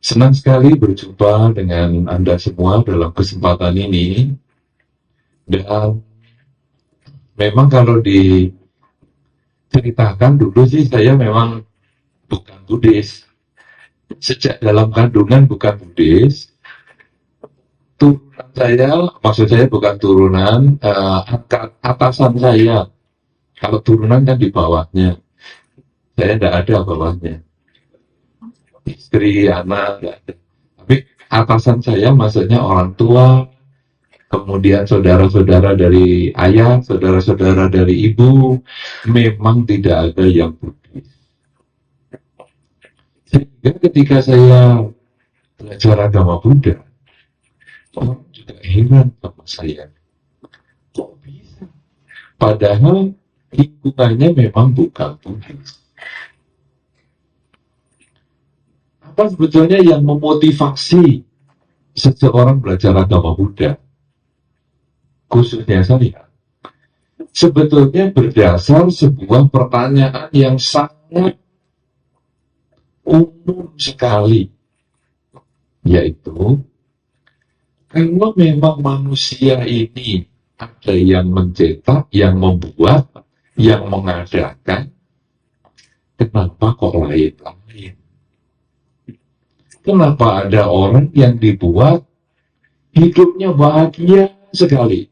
Senang sekali berjumpa dengan Anda semua dalam kesempatan ini. Dan memang kalau diceritakan dulu sih saya memang bukan Buddhis. Sejak dalam kandungan bukan Buddhis. Turunan saya, maksud saya bukan turunan, atasan saya. Kalau turunan kan di bawahnya. Saya tidak ada bawahnya. Istri, anak, tidak ada. Tapi atasan saya maksudnya orang tua, kemudian saudara-saudara dari ayah, saudara-saudara dari ibu, memang tidak ada yang Buddhis. Sehingga ketika saya belajar agama Buddha, orang juga heran sama saya. Kok bisa? Padahal lingkungannya memang bukan Buddhis. Apa sebetulnya yang memotivasi seseorang belajar agama Buddha? Khususnya saya. Sebetulnya berdasar sebuah pertanyaan yang sangat umum sekali, yaitu kalau memang manusia ini ada yang mencetak, yang membuat, yang mengadakan, kenapa kok lain-lain? Kenapa ada orang yang dibuat hidupnya bahagia sekali?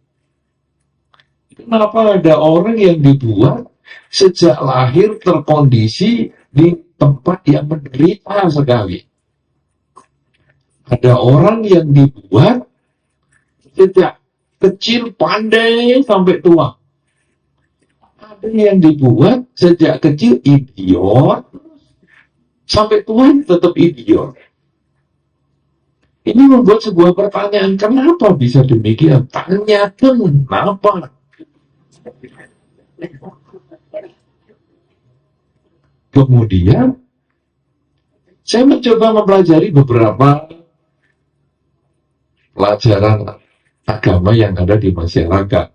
Kenapa ada orang yang dibuat sejak lahir terkondisi di tempat yang menderita sekali? Ada orang yang dibuat sejak kecil pandai sampai tua. Ada yang dibuat sejak kecil idiot, sampai tua tetap idiot. Ini membuat sebuah pertanyaan, kenapa bisa demikian? Tanyakan kenapa. Kemudian saya mencoba mempelajari beberapa pelajaran agama yang ada di masyarakat.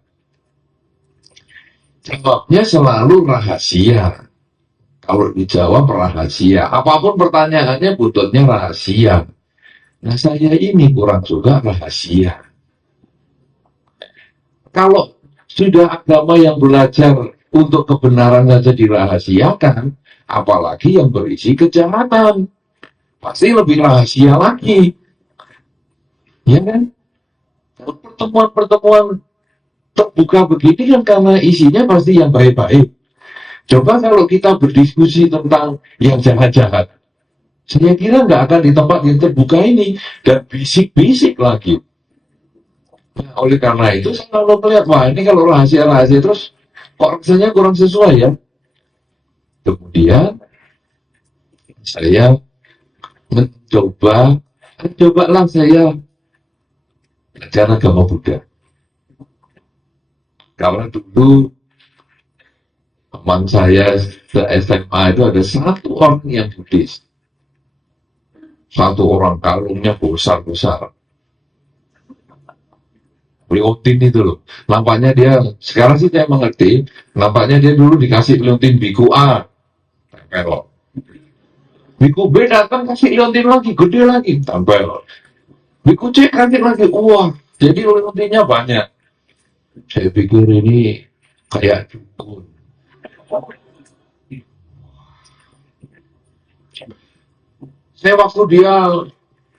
Jawabnya selalu rahasia. Kalau dijawab rahasia, apapun pertanyaannya buntutnya rahasia. Nah, saya ini kurang suka rahasia. Kalau sudah agama yang belajar untuk kebenaran saja dirahasiakan, apalagi yang berisi kejahatan, pasti lebih rahasia lagi. Ya kan? Pertemuan-pertemuan terbuka begini kan karena isinya pasti yang baik-baik. Coba kalau kita berdiskusi tentang yang jahat-jahat, saya kira nggak akan di tempat yang terbuka ini, dan bisik-bisik lagi. Nah, oleh karena itu saya selalu melihat, wah ini kalau rahasia-rahasia terus kok rasanya kurang sesuai ya. Kemudian saya cobalah saya belajar agama Buddha. Karena dulu teman saya se-SMA itu ada satu orang yang Buddhis. Satu orang kalungnya besar-besar. Liontin itu loh. Nampaknya dia, sekarang sih saya mengerti, nampaknya dia dulu dikasih liontin biku A. Tempel. Biku B datang kasih liontin lagi, gede lagi, tempel. Biku C kasih lagi, wah, jadi liontinnya banyak. Saya pikir ini kayak dukun. Saya waktu dia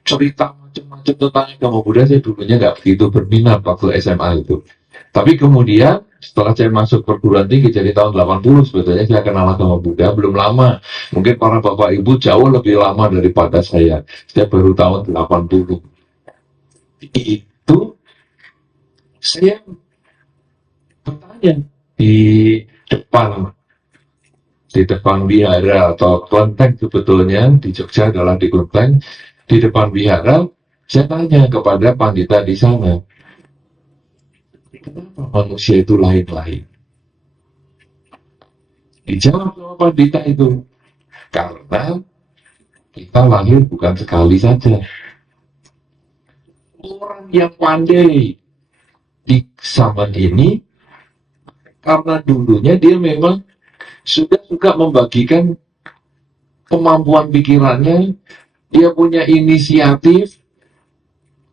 cerita macam-macam tentang agama Buddha, saya dulunya nggak begitu berminat waktu SMA itu. Tapi kemudian setelah saya masuk perguruan tinggi, jadi tahun 80 sebetulnya saya kenal agama Buddha, belum lama. Mungkin para bapak ibu jauh lebih lama daripada saya. Saya baru tahun 80. Itu saya bertanya depan di depan wihara atau kelenteng, sebetulnya di Jogja adalah di kelenteng, di depan wihara. Saya tanya kepada pandita di sana, kenapa manusia itu lain-lain? Dijawab sama pandita itu, karena kita lahir bukan sekali saja. Orang yang pandai di zaman ini, karena dulunya dia memang sudah juga membagikan kemampuan pikirannya dia punya inisiatif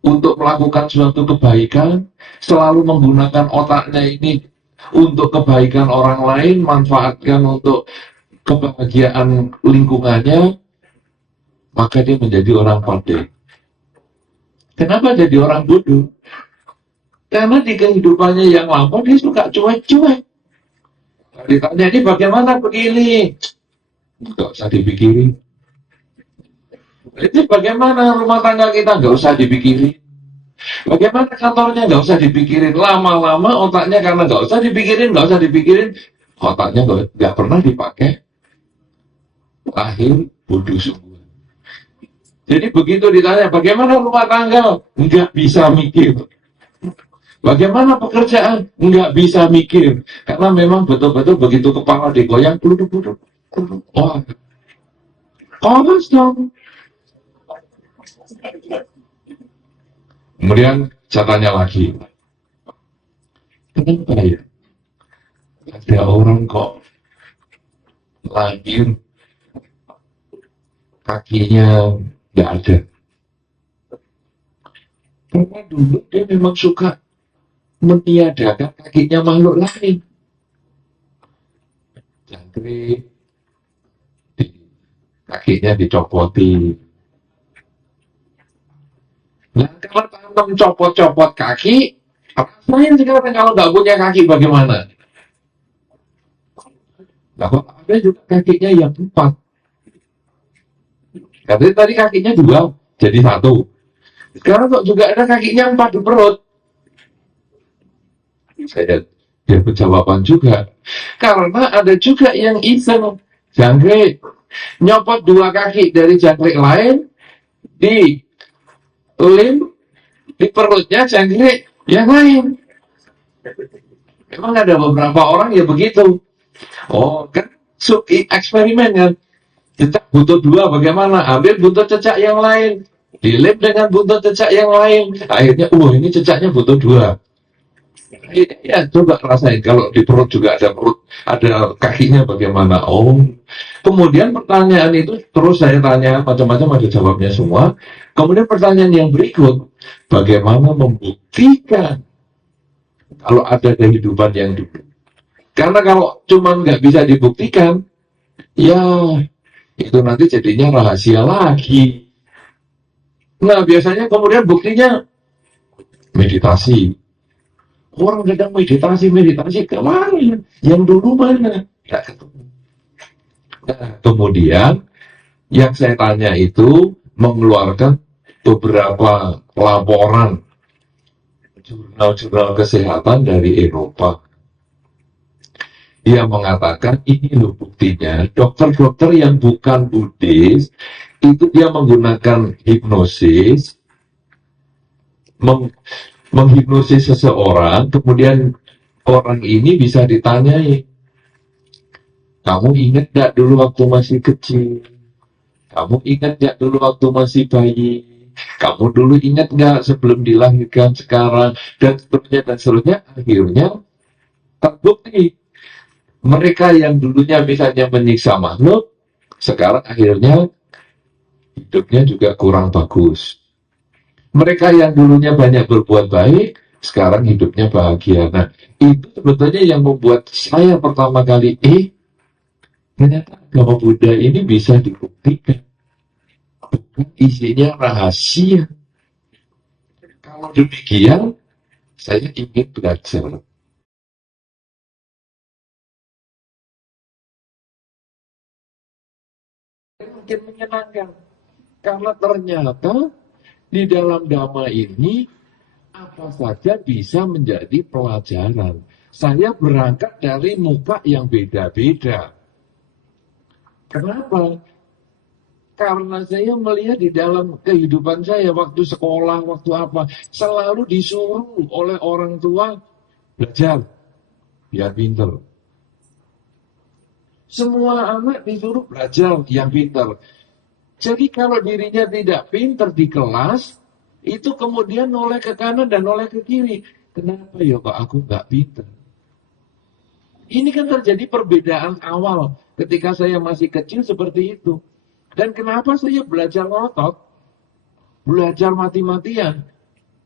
untuk melakukan suatu kebaikan, selalu menggunakan otaknya ini untuk kebaikan orang lain, manfaatkan untuk kebahagiaan lingkungannya, maka dia menjadi orang pandai. Kenapa jadi orang bodoh? Karena di kehidupannya yang lama dia suka cuek-cuek. Ditanya ini bagaimana begini, nggak usah dipikirin. Ini bagaimana rumah tangga kita, nggak usah dipikirin. Bagaimana kantornya, nggak usah dipikirin. Lama-lama otaknya karena nggak usah dipikirin, otaknya nggak pernah dipakai. Lahir bodoh semua. Jadi begitu ditanya bagaimana rumah tangga, nggak bisa mikir. Bagaimana pekerjaan, nggak bisa mikir. Karena memang betul-betul begitu kepala digoyang, duduk. Wah, kos dong. Kemudian saya tanya lagi, kenapa ya ada orang kok lahir kakinya nggak ada? Karena dulu dia memang suka meniadakan kakinya makhluk lain. Jangkrik, kakinya dicopoti. Nah, kalau tanam copot-copot kaki, rasain sekarang kalau nggak punya kaki bagaimana? Nah, kok ada juga kakinya yang 4. Katanya tadi kakinya 2, jadi 1. Sekarang kok juga ada kakinya 4 di perut. Saya dapat jawaban juga. Karena ada juga yang iseng. Jangkrik, nyopot 2 kaki dari jangkrik lain, di lim, di perutnya jangkrik yang lain. Memang ada beberapa orang ya begitu. Oh, kan eksperimen kan. Cecak butuh 2 bagaimana? Ambil buntut cecak yang lain, dilip dengan buntut cecak yang lain. Akhirnya, ini cecaknya butuh 2. Ya, coba rasain kalau di perut juga ada kakinya bagaimana. Oh, kemudian pertanyaan itu terus saya tanya macam-macam, ada jawabnya semua. Kemudian pertanyaan yang berikut, bagaimana membuktikan kalau ada kehidupan yang dulu? Karena kalau cuma nggak bisa dibuktikan, ya itu nanti jadinya rahasia lagi. Nah, biasanya kemudian buktinya meditasi. Orang kadang meditasi kemana? Yang dulu mana? Tidak ketemu. Nah, kemudian yang saya tanya itu mengeluarkan beberapa laporan jurnal-jurnal kesehatan dari Eropa. Dia mengatakan ini loh buktinya, dokter-dokter yang bukan Buddhis itu dia menggunakan hipnosis, menghipnosis seseorang, kemudian orang ini bisa ditanyai, kamu ingat gak dulu waktu masih kecil? Kamu ingat gak dulu waktu masih bayi? Kamu dulu ingat gak sebelum dilahirkan sekarang? Dan seterusnya. Akhirnya terbukti mereka yang dulunya misalnya menyiksa makhluk, sekarang akhirnya hidupnya juga kurang bagus. Mereka yang dulunya banyak berbuat baik, sekarang hidupnya bahagia. Nah, itu sebetulnya yang membuat saya pertama kali, ternyata agama Buddha ini bisa dibuktikan. Bukan isinya rahasia. Kalau demikian, saya ingin belajar. Mungkin menyenangkan. Karena ternyata di dalam Dhamma ini apa saja bisa menjadi pelajaran. Saya berangkat dari muka yang beda-beda. Kenapa? Karena saya melihat di dalam kehidupan saya, waktu sekolah, waktu apa, selalu disuruh oleh orang tua belajar, biar pinter. Semua anak disuruh belajar, yang pinter. Jadi kalau dirinya tidak pinter di kelas, itu kemudian noleh ke kanan dan noleh ke kiri. Kenapa ya kok aku nggak pinter? Ini kan terjadi perbedaan awal ketika saya masih kecil seperti itu. Dan kenapa saya belajar ngotot, belajar mati-matian,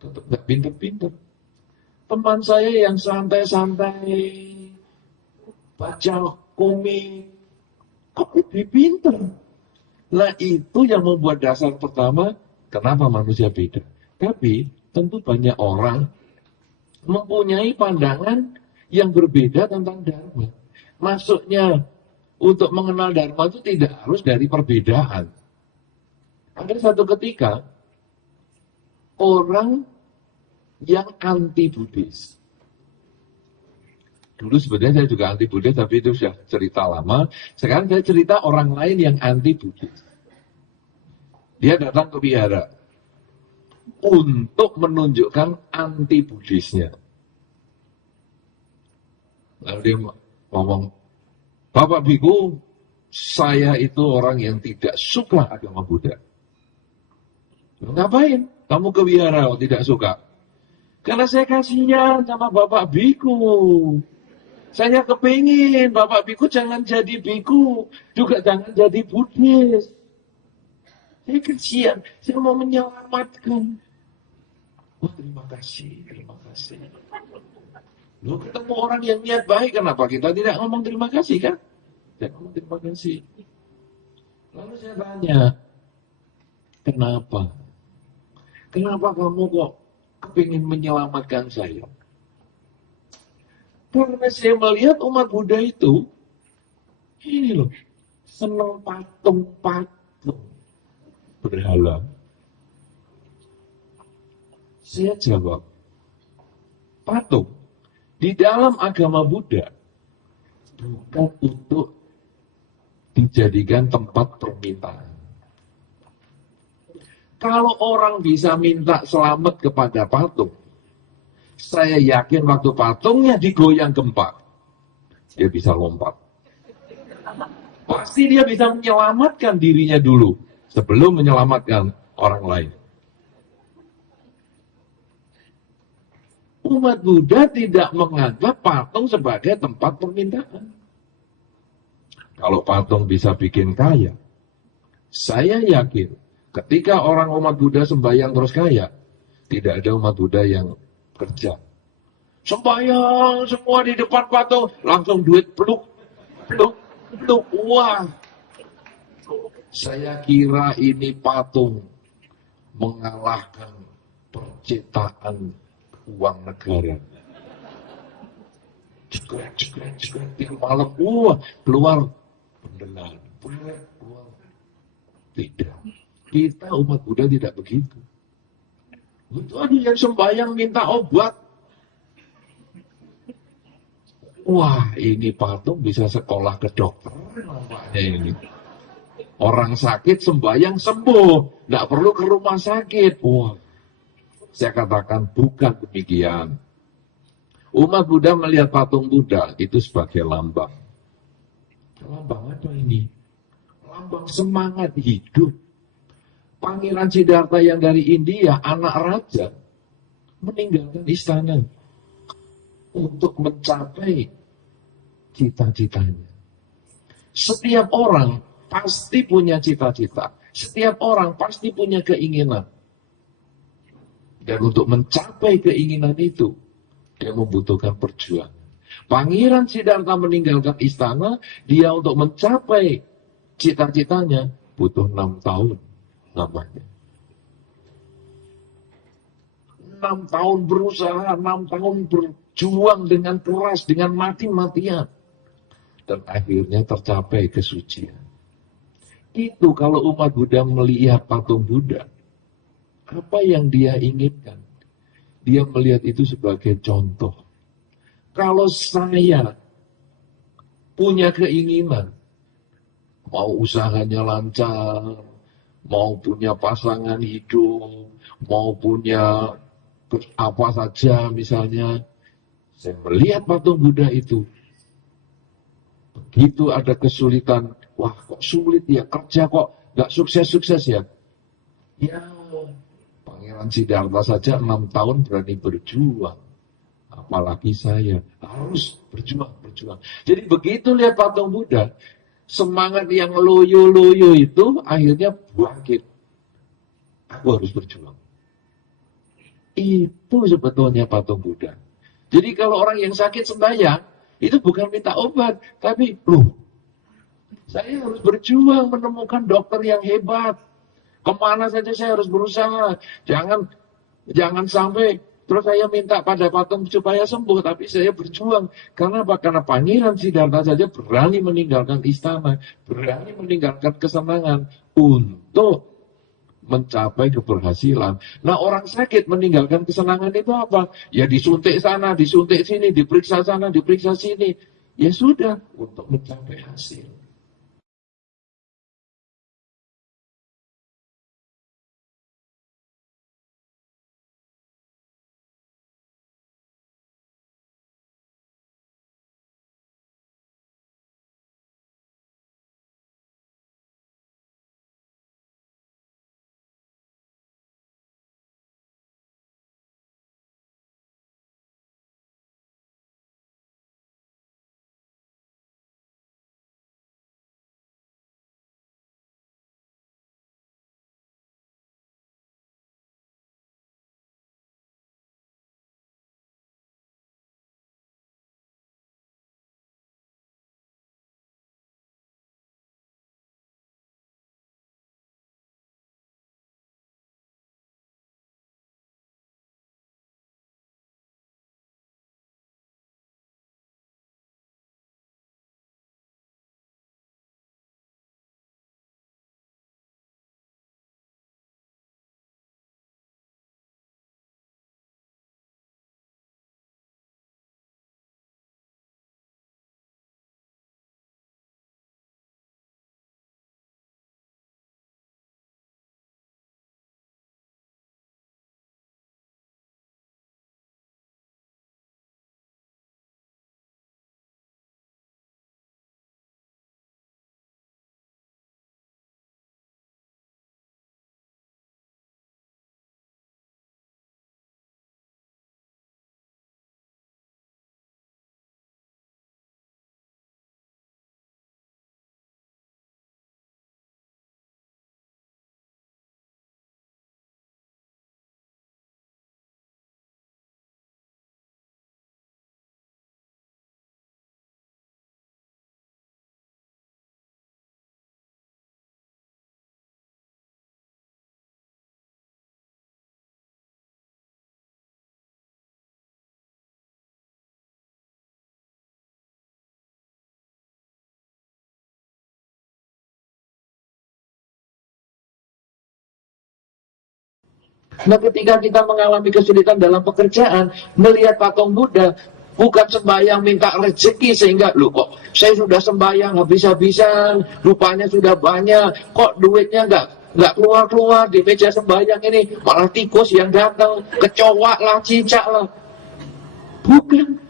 tetap nggak pinter-pinter. Teman saya yang santai-santai, baca komik, kok lebih pinter. Nah itu yang membuat dasar pertama, kenapa manusia beda. Tapi tentu banyak orang mempunyai pandangan yang berbeda tentang Dharma. Maksudnya, untuk mengenal Dharma itu tidak harus dari perbedaan. Ada satu ketika, orang yang anti-Buddhis. Dulu sebenarnya saya juga anti-Buddhis, tapi itu sudah cerita lama. Sekarang saya cerita orang lain yang anti-Buddhis. Dia datang ke wihara untuk menunjukkan anti-Buddhisnya. Lalu dia ngomong, Bapak Biku, saya itu orang yang tidak suka agama Buddha. Ngapain? Kamu ke wihara tidak suka? Karena saya kasihan sama Bapak Biku. Saya kepingin Bapak Biku jangan jadi Biku, juga jangan jadi Buddhis. Saya kasihan, saya mau menyelamatkan. Oh, terima kasih, terima kasih. Lu ketemu orang yang niat baik, kenapa kita tidak ngomong terima kasih kan? Tidak ngomong terima kasih. Lalu saya tanya, kenapa? Kenapa kamu kok kepingin menyelamatkan saya? Karena saya melihat umat Buddha itu, ini loh, senang patung-patung berhala. Saya jawab, patung di dalam agama Buddha bukan untuk dijadikan tempat permintaan. Kalau orang bisa minta selamat kepada patung, saya yakin waktu patungnya digoyang gempa, dia bisa lompat. Pasti dia bisa menyelamatkan dirinya dulu sebelum menyelamatkan orang lain. Umat Buddha tidak menganggap patung sebagai tempat permintaan. Kalau patung bisa bikin kaya, saya yakin ketika orang umat Buddha sembahyang terus kaya, tidak ada umat Buddha yang kerja. Sembahyang semua di depan patung, langsung duit peluk, peluk, peluk. Wah, saya kira ini patung mengalahkan percintaan uang negara. Cekrek, cekrek, cekrek, tiap malam, keluar pendengar, keluar. Tidak. Kita umat Buddha tidak begitu. Itu ada yang sembahyang minta obat. Wah, ini patung bisa sekolah ke dokter nampaknya ini. Orang sakit sembahyang sembuh, tidak perlu ke rumah sakit. Wah, saya katakan bukan demikian. Umat Buddha melihat patung Buddha itu sebagai lambang. Lambang apa ini? Lambang semangat hidup. Pangeran Siddhartha yang dari India, anak raja, meninggalkan istana untuk mencapai cita-citanya. Setiap orang pasti punya cita-cita. Setiap orang pasti punya keinginan. Dan untuk mencapai keinginan itu, dia membutuhkan perjuangan. Pangeran Siddhartha meninggalkan istana, dia untuk mencapai cita-citanya butuh 6 tahun namanya. 6 tahun berusaha, 6 tahun berjuang dengan keras, dengan mati-matian. Dan akhirnya tercapai kesucian. Itu kalau umat Buddha melihat patung Buddha, apa yang dia inginkan? Dia melihat itu sebagai contoh. Kalau saya punya keinginan, mau usahanya lancar, mau punya pasangan hidup, mau punya apa saja misalnya, saya melihat patung Buddha itu. Begitu ada kesulitan, wah kok sulit ya, kerja kok gak sukses-sukses ya. Ya, Pangeran Siddhartha saja 6 tahun berani berjuang. Apalagi saya harus berjuang. Jadi begitu lihat patung Buddha, semangat yang loyo-loyo itu akhirnya bangkit. Aku harus berjuang. Itu sebetulnya patung Buddha. Jadi kalau orang yang sakit sembahyang, itu bukan minta obat, tapi saya harus berjuang menemukan dokter yang hebat. Kemana saja saya harus berusaha. Jangan sampai terus saya minta pada patung supaya sembuh, tapi saya berjuang. Karena apa? Karena Pangeran Siddhartha saja berani meninggalkan istana, berani meninggalkan kesenangan untuk mencapai keberhasilan. Nah, orang sakit meninggalkan kesenangan itu apa? Ya disuntik sana, disuntik sini, diperiksa sana, diperiksa sini. Ya sudah, untuk mencapai hasil. Nah, ketika kita mengalami kesulitan dalam pekerjaan, melihat patung Buddha, bukan sembahyang minta rezeki sehingga, loh kok saya sudah sembahyang habis-habisan, rupanya sudah banyak, kok duitnya nggak keluar-keluar di meja sembahyang ini, malah tikus yang datang, kecoa lah, cicak lah. Bukan.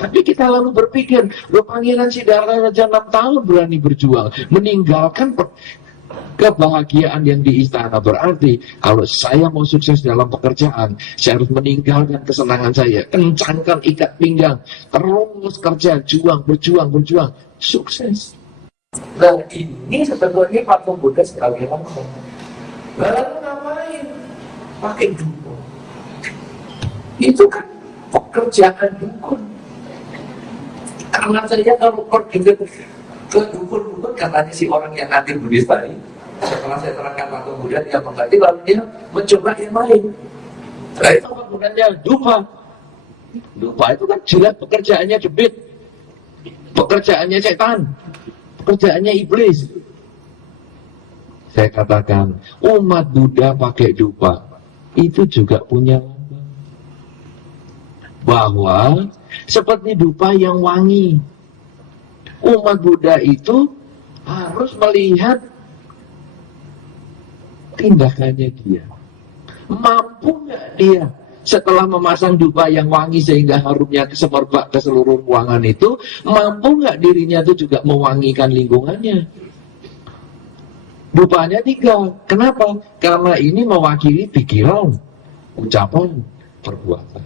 Tapi kita lalu berpikir, loh Pangeran Siddhartha saja 6 tahun berani berjuang, meninggalkan kebahagiaan yang di istana. Berarti kalau saya mau sukses dalam pekerjaan, saya harus meninggalkan kesenangan saya, kencangkan ikat pinggang, terus kerja, berjuang, sukses. Nah, ini sebetulnya patung Buddha sekali langsung. Lalu ngapain? Pakai dukun. Itu kan pekerjaan dukun. Karena saya kalau pergi ke dukun-dukun, katanya si orang yang anti Buddhis tadi, setelah saya terangkan patung Buddha, dia mengerti, lalu dia mencoba yang lain. Nah, itu penggunaannya dupa. Dupa itu kan jelas pekerjaannya debit, pekerjaannya setan, pekerjaannya iblis. Saya katakan, umat Buddha pakai dupa, itu juga punya bahwa seperti dupa yang wangi. Umat Buddha itu harus melihat tindakannya dia. Mampu nggak dia setelah memasang dupa yang wangi sehingga harumnya semerbak ke seluruh ruangan itu, mampu nggak dirinya itu juga mewangikan lingkungannya? Dupanya 3. Kenapa? Karena ini mewakili pikiran, ucapan, perbuatan.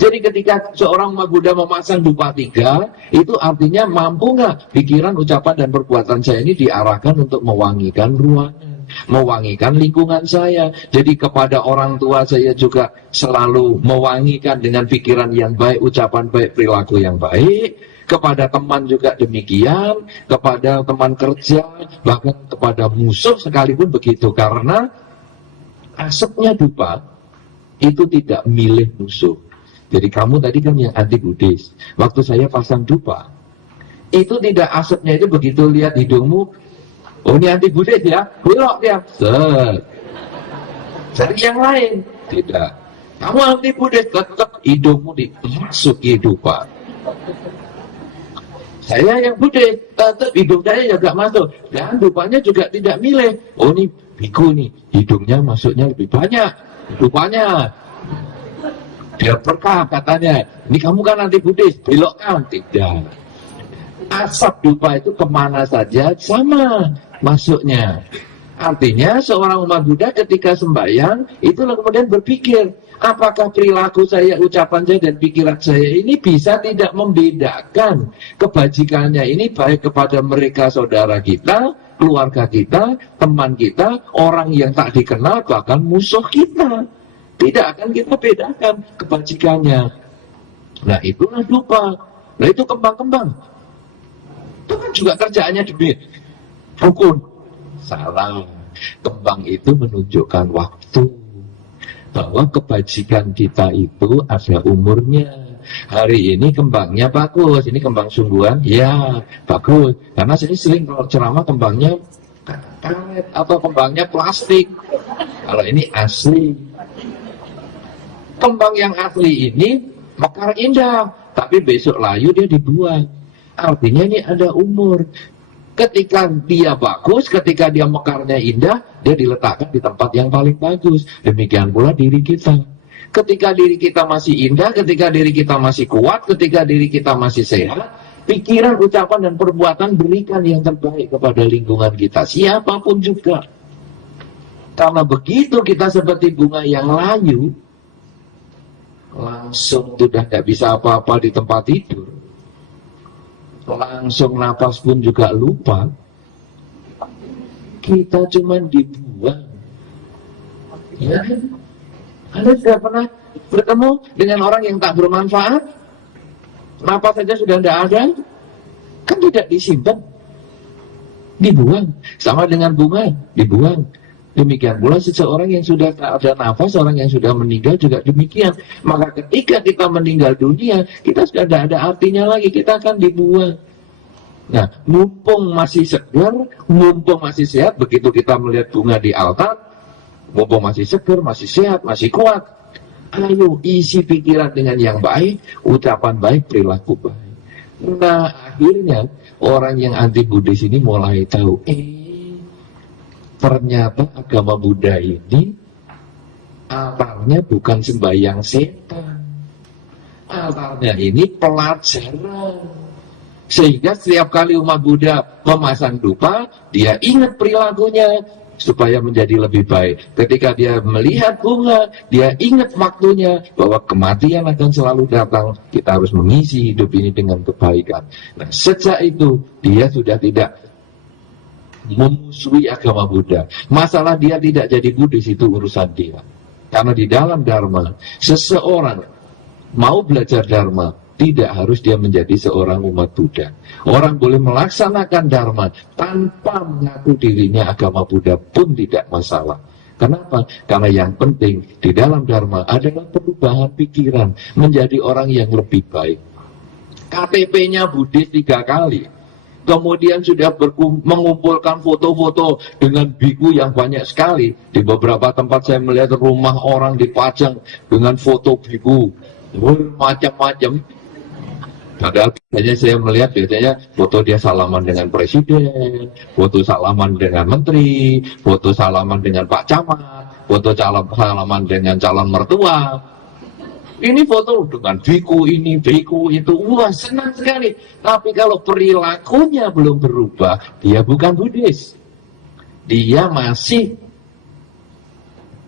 Jadi ketika seorang umat Buddha memasang dupa 3, itu artinya mampu nggak pikiran, ucapan, dan perbuatan saya ini diarahkan untuk mewangikan ruangan, mewangikan lingkungan saya. Jadi kepada orang tua saya juga selalu mewangikan dengan pikiran yang baik, ucapan baik, perilaku yang baik. Kepada teman juga demikian, kepada teman kerja, bahkan kepada musuh sekalipun begitu. Karena asapnya dupa itu tidak milih musuh. Jadi kamu tadi kan yang anti Buddhis, waktu saya pasang dupa itu tidak, asapnya itu begitu lihat hidungmu, oh ini anti Buddhis ya, belok dia, cari yang lain. Tidak, kamu anti Buddhis, tetap hidungmu dimasuki dupa. Saya yang Buddhis, tetap hidung saya juga masuk, dan dupanya juga tidak milih. Oh ini biku nih, hidungnya masuknya lebih banyak dupanya, dia berkah katanya. Ini kamu kan anti Buddhis, belokkan. Tidak, asap dupa itu kemana saja sama masuknya. Artinya seorang umat Buddha ketika sembahyang itu kemudian berpikir, apakah perilaku saya, ucapan saya, dan pikiran saya ini bisa tidak membedakan kebajikannya ini baik kepada mereka, saudara kita, keluarga kita, teman kita, orang yang tak dikenal, bahkan musuh kita. Tidak akan kita bedakan kebajikannya. Nah itulah dupa. Nah itu kembang-kembang. Itu kan juga kerjaannya demi rukun. Salah. Kembang itu menunjukkan waktu, bahwa kebajikan kita itu ada umurnya. Hari ini kembangnya bagus, ini kembang sungguhan, ya bagus. Karena saya sering kalau ceramah kembangnya karet atau kembangnya plastik. Kalau ini asli. Kembang yang asli ini mekar indah, tapi besok layu dia dibuang. Artinya ini ada umur. Ketika dia bagus, ketika dia mekarnya indah, dia diletakkan di tempat yang paling bagus. Demikian pula diri kita. Ketika diri kita masih indah, ketika diri kita masih kuat, ketika diri kita masih sehat, pikiran, ucapan, dan perbuatan berikan yang terbaik kepada lingkungan kita, siapapun juga. Karena begitu kita seperti bunga yang layu, langsung sudah tidak bisa apa-apa di tempat tidur, langsung napas pun juga lupa, kita cuman dibuang. Ya kan? Anda sudah pernah bertemu dengan orang yang tak bermanfaat? Napas saja sudah tidak ada, kan tidak disimpan, dibuang. Sama dengan bunga, dibuang. Demikian pula seseorang yang sudah tak ada nafas, orang yang sudah meninggal juga demikian. Maka ketika kita meninggal dunia, kita sudah tidak ada artinya lagi, kita akan dibuang. Nah, mumpung masih segar, mumpung masih sehat, begitu kita melihat bunga di altar, mumpung masih segar, masih sehat, masih kuat, ayo isi pikiran dengan yang baik, ucapan baik, perilaku baik. Nah, akhirnya orang yang anti Buddhis ini mulai tahu, ternyata agama Buddha ini altarnya bukan sembahyang setan, altarnya ini pelajaran. Sehingga setiap kali umat Buddha memasang dupa, dia ingat perilakunya supaya menjadi lebih baik. Ketika dia melihat bunga, dia ingat waktunya bahwa kematian akan selalu datang. Kita harus mengisi hidup ini dengan kebaikan. Nah, sejak itu dia sudah tidak memusuhi agama Buddha. Masalah dia tidak jadi Buddhis itu urusan dia. Karena di dalam Dharma, seseorang mau belajar Dharma, tidak harus dia menjadi seorang umat Buddha. Orang boleh melaksanakan Dharma tanpa mengaku dirinya agama Buddha pun tidak masalah. Kenapa? Karena yang penting di dalam Dharma adalah perubahan pikiran menjadi orang yang lebih baik. KTP-nya Buddhis 3 kali. Kemudian sudah mengumpulkan foto-foto dengan biku yang banyak sekali. Di beberapa tempat saya melihat rumah orang dipajang dengan foto biku macam-macam. Padahal biasanya saya melihat foto dia salaman dengan presiden, foto salaman dengan menteri, foto salaman dengan Pak Camat, foto salaman dengan calon mertua. Ini foto dengan biku ini, biku itu, wah senang sekali. Tapi kalau perilakunya belum berubah, dia bukan Buddhis. Dia masih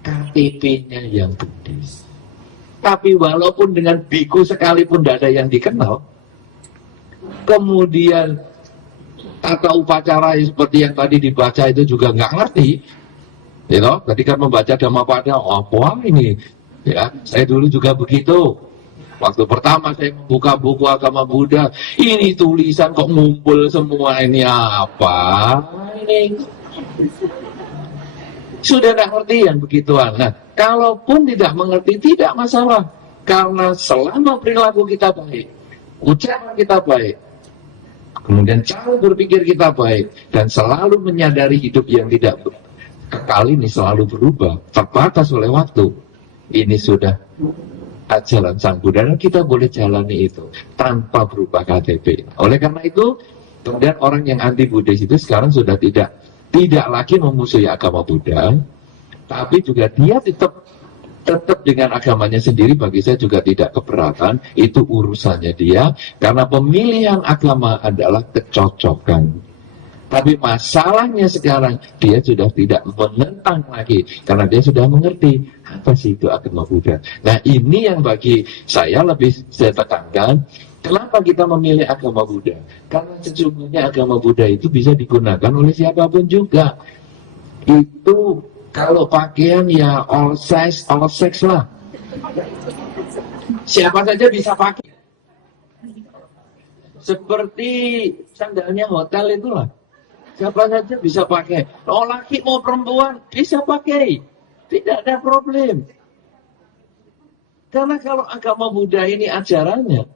KTP-nya yang Buddhis. Tapi walaupun dengan biku sekalipun tidak ada yang dikenal, kemudian tata upacara seperti yang tadi dibaca itu juga nggak ngerti, you ketika membaca Dhammapada, apa ini? Ya, saya dulu juga begitu. Waktu pertama saya membuka buku agama Buddha, ini tulisan kok ngumpul semua, ini apa? Ini sudah tidak ngerti yang begituan. Nah, kalaupun tidak mengerti tidak masalah, karena selama perilaku kita baik, ucapan kita baik, kemudian cara berpikir kita baik, dan selalu menyadari hidup yang tidak kekal ini selalu berubah, terbatas oleh waktu, ini sudah jalan Sang Buddha, dan kita boleh jalani itu tanpa berubah KTP. Oleh karena itu, kemudian orang yang anti Buddhis itu sekarang sudah tidak lagi memusuhi agama Buddha, tapi juga dia tetap dengan agamanya sendiri. Bagi saya juga tidak keberatan, itu urusannya dia, karena pemilihan agama adalah kecocokan. Tapi masalahnya sekarang dia sudah tidak menentang lagi, karena dia sudah mengerti apa sih itu agama Buddha. Nah, ini yang bagi saya lebih saya tekankan. Kenapa kita memilih agama Buddha? Karena sesungguhnya agama Buddha itu bisa digunakan oleh siapapun juga. Itu kalau pakaian ya all sex lah. Siapa saja bisa pakai. Seperti sandalnya hotel itulah. Siapa saja bisa pakai. Mau laki mau perempuan bisa pakai. Tidak ada problem. Karena kalau agama Buddha ini ajarannya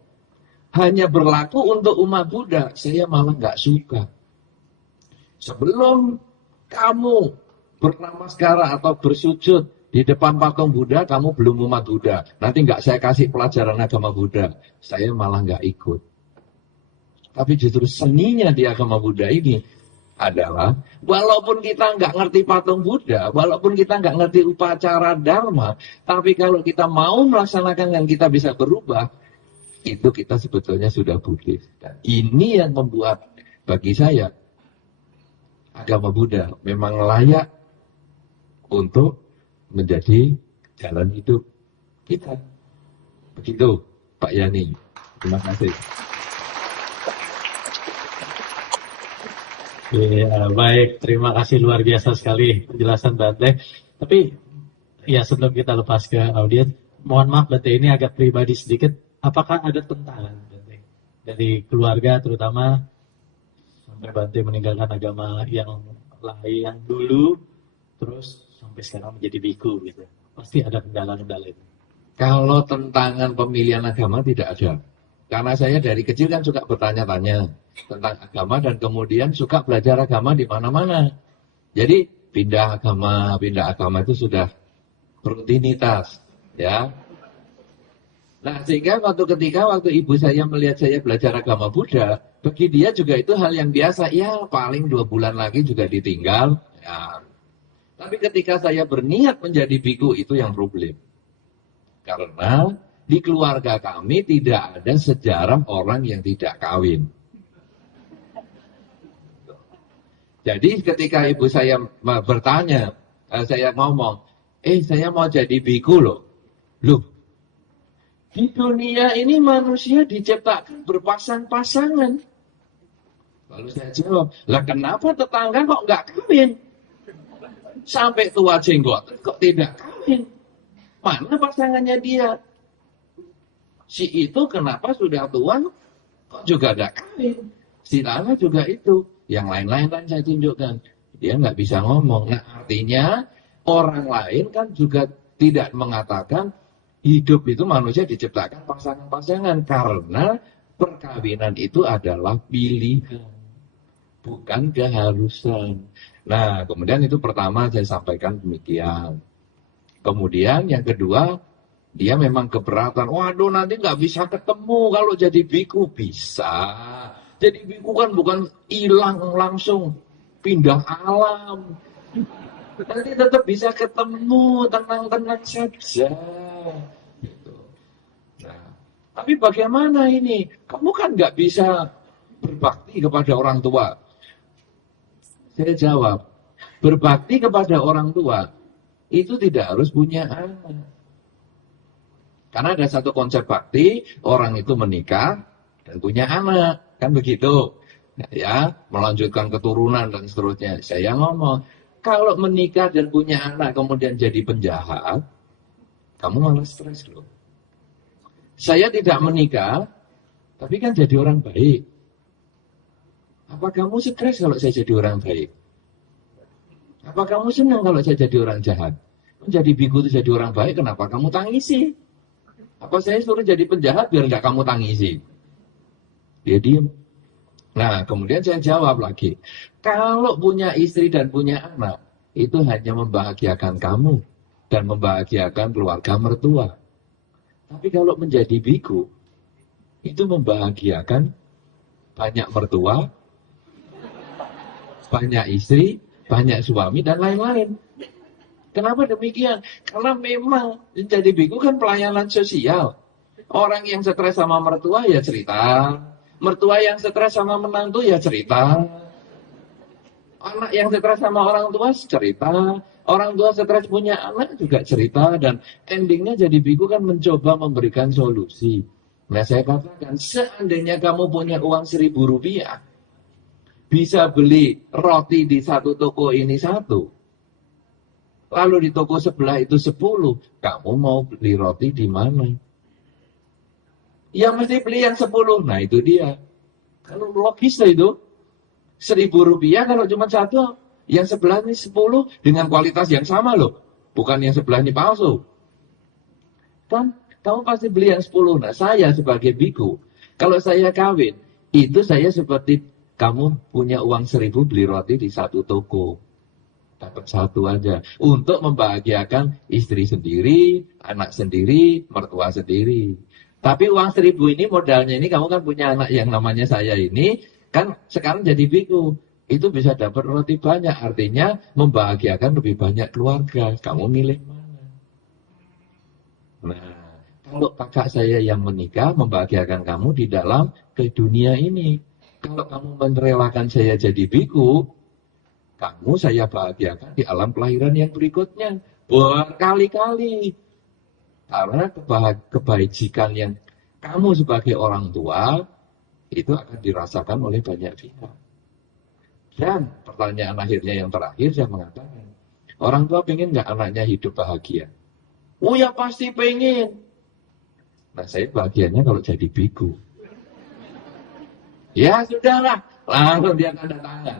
hanya berlaku untuk umat Buddha, saya malah nggak suka. Sebelum kamu bernamaskara atau bersujud di depan patung Buddha, kamu belum umat Buddha. Nanti nggak saya kasih pelajaran agama Buddha, saya malah nggak ikut. Tapi justru seninya di agama Buddha ini adalah, walaupun kita nggak ngerti patung Buddha, walaupun kita nggak ngerti upacara Dharma, tapi kalau kita mau melaksanakan dan kita bisa berubah, itu kita sebetulnya sudah Buddhis. Dan ini yang membuat bagi saya agama Buddha memang layak untuk menjadi jalan hidup kita. Begitu Pak Yani. Terima kasih. Ya, baik, terima kasih, luar biasa sekali penjelasan Bante. Tapi ya, sebelum kita lepas ke audiens, mohon maaf Bante, ini agak pribadi sedikit. Apakah ada tentangan Bante dari keluarga, terutama sampai Bante meninggalkan agama yang lain yang dulu, terus sampai sekarang menjadi biku gitu? Pasti ada kendala-kendala itu. Kalau tentangan pemilihan agama tidak ada. Karena saya dari kecil kan suka bertanya-tanya tentang agama, dan kemudian suka belajar agama di mana-mana. Jadi pindah agama itu sudah rutinitas, ya. Nah, sehingga waktu ibu saya melihat saya belajar agama Buddha, bagi dia juga itu hal yang biasa. Ya, paling 2 bulan lagi juga ditinggal. Ya. Tapi ketika saya berniat menjadi biku, itu yang problem. Karena di keluarga kami tidak ada sejarah orang yang tidak kawin. Jadi ketika ibu saya bertanya, saya ngomong, saya mau jadi biku loh. Loh, di dunia ini manusia diciptakan berpasang-pasangan. Lalu saya jawab, lah kenapa tetangga kok nggak kawin? Sampai tua jenggot kok tidak kawin? Mana pasangannya dia? Si itu kenapa sudah tua kok juga nggak kawin? Si Lala juga itu. Yang lain-lain kan saya tunjukkan. Dia nggak bisa ngomong. Nah, artinya orang lain kan juga tidak mengatakan hidup itu manusia diciptakan pasangan-pasangan. Karena perkawinan itu adalah pilihan, bukan keharusan. Nah, kemudian itu pertama saya sampaikan demikian. Kemudian yang kedua, dia memang keberatan. Waduh, nanti nggak bisa ketemu kalau jadi biku. Bisa. Jadi biku kan bukan hilang langsung, pindah alam. Nanti tetap bisa ketemu, tenang-tenang saja. Gitu. Nah, tapi bagaimana ini? Kamu kan nggak bisa berbakti kepada orang tua. Saya jawab, berbakti kepada orang tua itu tidak harus punya anak. Karena ada satu konsep bakti, orang itu menikah dan punya anak, kan begitu. Ya, melanjutkan keturunan dan seterusnya. Saya ngomong, kalau menikah dan punya anak kemudian jadi penjahat, kamu malah stres loh. Saya tidak menikah, tapi kan jadi orang baik. Apa kamu stres kalau saya jadi orang baik? Apa kamu senang kalau saya jadi orang jahat? Menjadi biku itu jadi orang baik, kenapa kamu tangisi? Apa saya suruh jadi penjahat biar nggak kamu tangisi? Dia diem. Nah, kemudian saya jawab lagi. Kalau punya istri dan punya anak, itu hanya membahagiakan kamu dan membahagiakan keluarga mertua. Tapi kalau menjadi biku, itu membahagiakan banyak mertua, banyak istri, banyak suami, dan lain-lain. Kenapa demikian? Karena memang jadi biku kan pelayanan sosial. Orang yang stres sama mertua ya cerita. Mertua yang stres sama menantu ya cerita. Anak yang stres sama orang tua cerita. Orang tua stres punya anak juga cerita. Dan endingnya jadi biku kan mencoba memberikan solusi. Nah saya katakan, seandainya kamu punya uang Rp1.000, bisa beli roti di satu toko ini 1. Lalu di toko sebelah itu 10, kamu mau beli roti di mana? Ya mesti beli yang 10. Nah itu dia. Kalau logis lah itu. Rp1.000 kalau cuma 1, yang sebelah ini 10 dengan kualitas yang sama loh. Bukan yang sebelah ini palsu. Kan kamu pasti beli yang 10. Nah saya sebagai biku, kalau saya kawin, itu saya seperti kamu punya uang 1.000 beli roti di satu toko. Dapat 1 aja. Untuk membahagiakan istri sendiri, anak sendiri, mertua sendiri. Tapi uang 1.000 ini modalnya ini kamu kan punya anak yang namanya saya ini, kan sekarang jadi biku. Itu bisa dapat roti banyak. Artinya membahagiakan lebih banyak keluarga. Kamu milih mana? Nah, kalau kakak saya yang menikah membahagiakan kamu di dalam ke dunia ini. Kalau kamu merelakan saya jadi biku, kamu saya bahagiakan di alam kelahiran yang berikutnya. Berkali-kali. Karena kebajikan yang kamu sebagai orang tua, itu akan dirasakan oleh banyak pihak. Dan pertanyaan akhirnya yang terakhir saya mengatakan, orang tua pengen nggak anaknya hidup bahagia? Oh ya pasti pengen. Nah saya bahagianya kalau jadi biku. Ya sudahlah, langsung dia tanda tangan.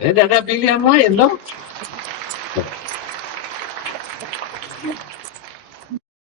Tidak ada pilihan lain dong.